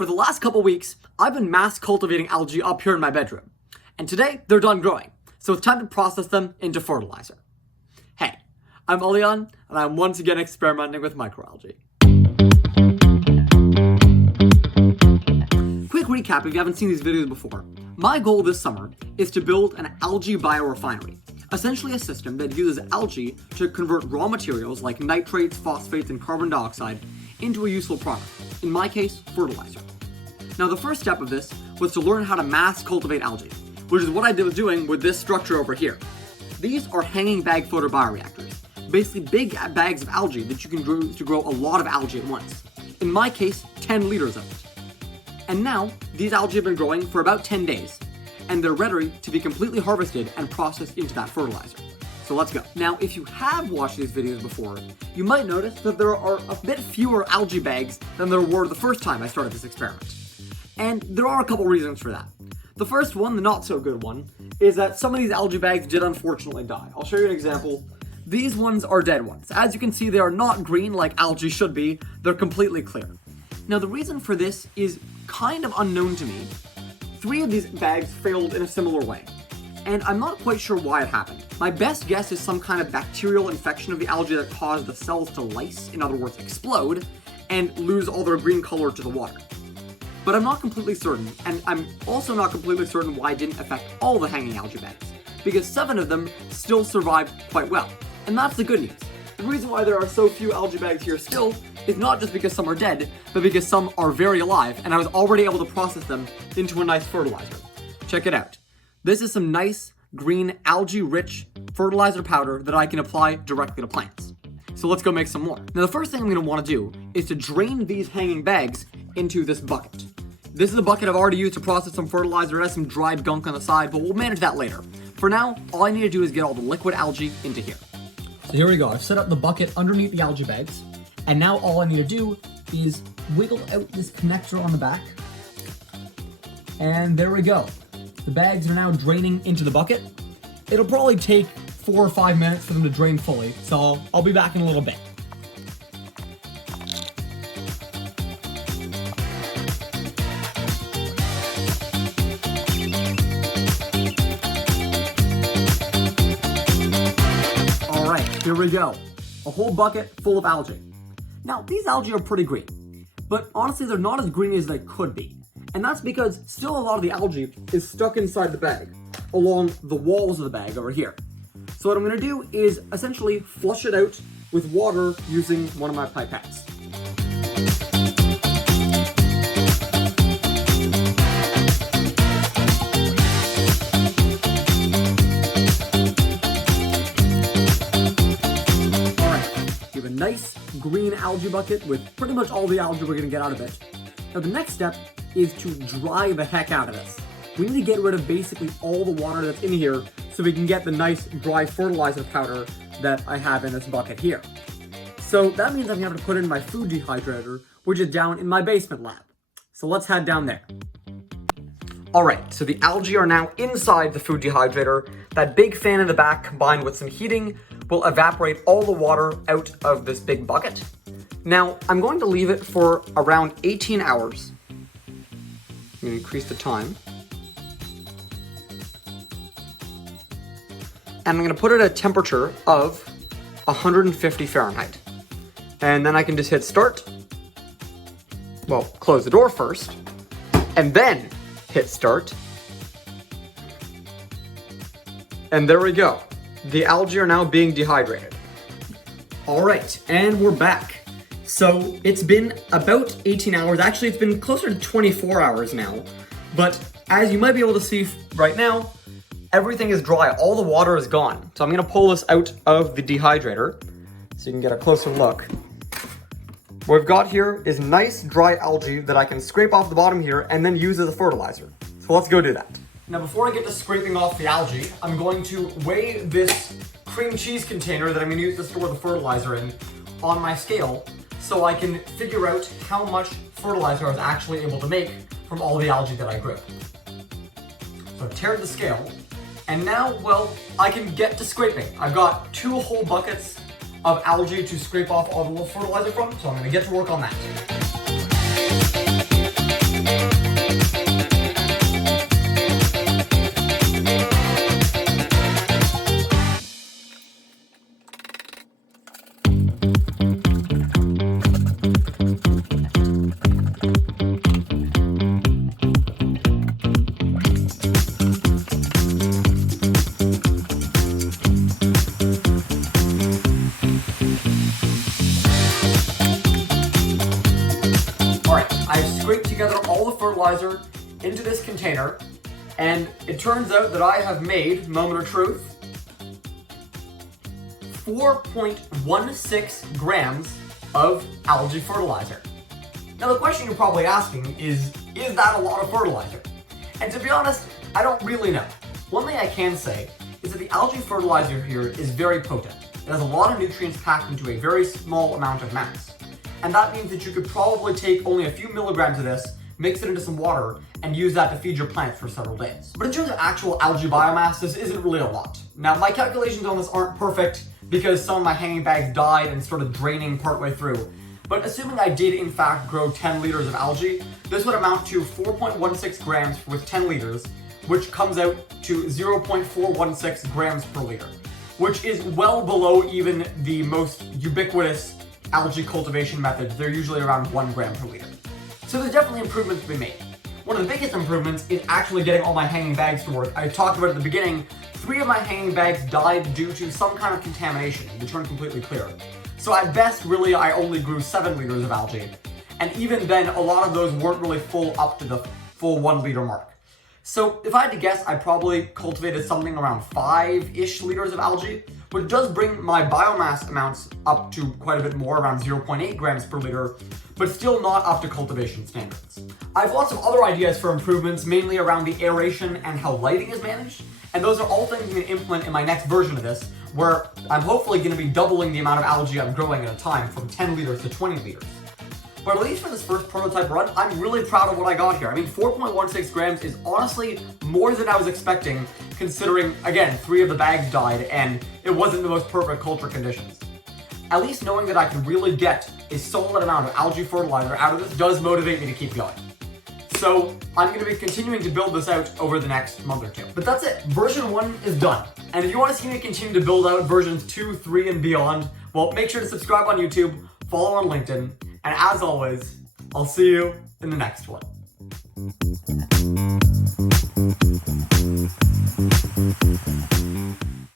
For the last couple weeks, I've been mass cultivating algae up here in my bedroom. And today, they're done growing, so it's time to process them into fertilizer. Hey, I'm Leon, and I'm once again experimenting with microalgae. Quick recap if you haven't seen these videos before. My goal this summer is to build an algae biorefinery, essentially a system that uses algae to convert raw materials like nitrates, phosphates, and carbon dioxide into a useful product, in my case, fertilizer. Now the first step of this was to learn how to mass cultivate algae, which is what I was doing with this structure over here. These are hanging bag floater bioreactors, basically big bags of algae that you can use to grow a lot of algae at once. In my case, 10 liters of it. And now, these algae have been growing for about 10 days, and they're ready to be completely harvested and processed into that fertilizer. So let's go. Now, if you have watched these videos before, you might notice that there are a bit fewer algae bags than there were the first time I started this experiment. And there are a couple reasons for that. The first one, the not so good one, is that some of these algae bags did unfortunately die. I'll show you an example. These ones are dead ones. As you can see, they are not green like algae should be. They're completely clear. Now, the reason for this is kind of unknown to me. 3 of these bags failed in a similar way, and I'm not quite sure why it happened. My best guess is some kind of bacterial infection of the algae that caused the cells to lyse, in other words, explode, and lose all their green color to the water. But I'm not completely certain, and I'm also not completely certain why it didn't affect all the hanging algae bags, because 7 of them still survived quite well, and that's the good news. The reason why there are so few algae bags here still is not just because some are dead, but because some are very alive, and I was already able to process them into a nice fertilizer. Check it out. This is some nice, green, algae-rich fertilizer powder that I can apply directly to plants. So let's go make some more. Now the first thing I'm going to want to do is to drain these hanging bags into this bucket. This is a bucket I've already used to process some fertilizer. It has some dried gunk on the side, but we'll manage that later. For now, all I need to do is get all the liquid algae into here. So here we go. I've set up the bucket underneath the algae bags, and now all I need to do is wiggle out this connector on the back, and there we go. The bags are now draining into the bucket. It'll probably take 4 or 5 minutes for them to drain fully, so I'll be back in a little bit. Alright, here we go. A whole bucket full of algae. Now, these algae are pretty green, but honestly they're not as green as they could be. And that's because still a lot of the algae is stuck inside the bag, along the walls of the bag over here. So what I'm going to do is essentially flush it out with water using one of my pipettes. Nice green algae bucket with pretty much all the algae we're going to get out of it. Now the next step is to dry the heck out of this. We need to get rid of basically all the water that's in here so we can get the nice dry fertilizer powder that I have in this bucket here. So that means I'm going to have to put in my food dehydrator, which is down in my basement lab. So let's head down there. Alright, so the algae are now inside the food dehydrator. That big fan in the back combined with some heating will evaporate all the water out of this big bucket. Now, I'm going to leave it for around 18 hours. I'm going to increase the time. And I'm going to put it at a temperature of 150 Fahrenheit. And then I can just hit start. Well, close the door first, and then hit start. And there we go. The algae are now being dehydrated. All right, and we're back. So it's been about 18 hours. Actually, it's been closer to 24 hours now. But as you might be able to see right now, everything is dry. All the water is gone. So I'm gonna pull this out of the dehydrator so you can get a closer look. What we've got here is nice dry algae that I can scrape off the bottom here and then use as a fertilizer. So let's go do that. Now before I get to scraping off the algae, I'm going to weigh this cream cheese container that I'm going to use to store the fertilizer in on my scale so I can figure out how much fertilizer I was actually able to make from all the algae that I grew. So I've tiered the scale, and now, well, I can get to scraping. I've got 2 whole buckets of algae to scrape off all the little fertilizer from, so I'm going to get to work on that. I've scraped together all the fertilizer into this container, and it turns out that I have made, moment of truth, 4.16 grams of algae fertilizer. Now the question you're probably asking is that a lot of fertilizer? And to be honest, I don't really know. One thing I can say is that the algae fertilizer here is very potent. It has a lot of nutrients packed into a very small amount of mass. And that means that you could probably take only a few milligrams of this, mix it into some water, and use that to feed your plants for several days. But in terms of actual algae biomass, this isn't really a lot. Now, my calculations on this aren't perfect because some of my hanging bags died and started draining partway through. But assuming I did in fact grow 10 liters of algae, this would amount to 4.16 grams with 10 liters, which comes out to 0.416 grams per liter, which is well below even the most ubiquitous algae cultivation methods. They're usually around 1 gram per liter. So there's definitely improvements to be made. One of the biggest improvements is actually getting all my hanging bags to work. I talked about it at the beginning, 3 of my hanging bags died due to some kind of contamination. They turned completely clear. So at best, really, I only grew 7 liters of algae. And even then, a lot of those weren't really full up to the full 1 liter mark. So if I had to guess, I probably cultivated something around 5-ish liters of algae, which does bring my biomass amounts up to quite a bit more, around 0.8 grams per liter, but still not up to cultivation standards. I have lots of other ideas for improvements, mainly around the aeration and how lighting is managed, and those are all things I'm going to implement in my next version of this, where I'm hopefully going to be doubling the amount of algae I'm growing at a time from 10 liters to 20 liters. But at least for this first prototype run, I'm really proud of what I got here. I mean, 4.16 grams is honestly more than I was expecting, considering, again, 3 of the bags died and it wasn't the most perfect culture conditions. At least knowing that I can really get a solid amount of algae fertilizer out of this does motivate me to keep going. So I'm going to be continuing to build this out over the next month or 2. But that's it. Version 1 is done. And if you want to see me continue to build out versions 2, 3, and beyond, well, make sure to subscribe on YouTube, follow on LinkedIn, and as always, I'll see you in the next one.